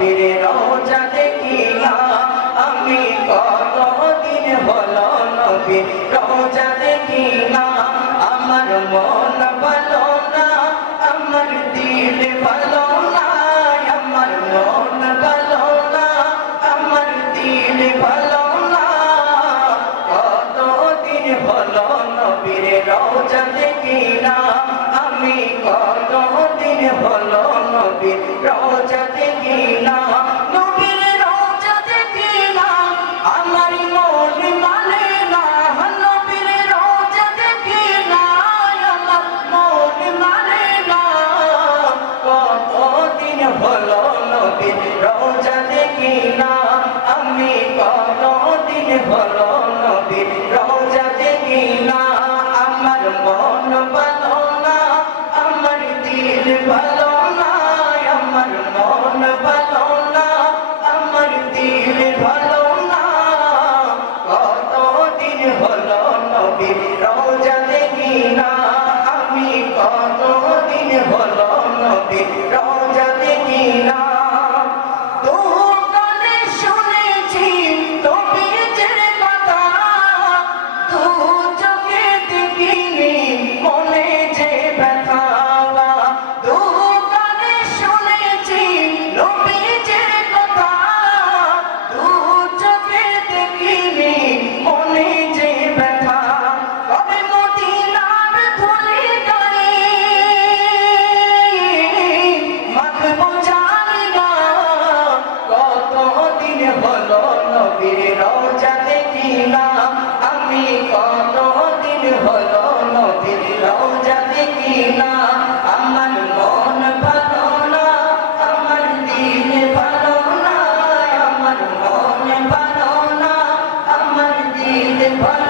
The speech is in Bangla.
নবীর রওজা দেখি না আমি কতদিন হলো নবীর রওজা দেখি না আমার মন ভালো না আমার দিল ভালো না আমার মন ভালো না আমার দিল ভালো না কতদিন হলো নবীর রওজা দেখি না আমি কতদিন হলো নবীর রওজা দেখি না নবীর রওজা দেখি না আমার মন মানে না নবীর রওজা দেখি না আমার মন মানে না কতদিন হলো নবীর রওজা দেখি না আমি কতদিন হলো নবীর রওজা দেখি না আমার মন ভালো না আমার দিল ভালো না আমার মন ভালো না আমার দিল ভালো না কতদিন হলো নবীর রওজা দেখি না আমি কতদিন হলো নবীর রওজা দেখি না নবীর রওজা দেখি না আমি কতদিন হলো নবীর রওজা দেখি না আমার মন ভালো না আমার দিল ভালো না আমার মন ভালো না আমার দিল ভালো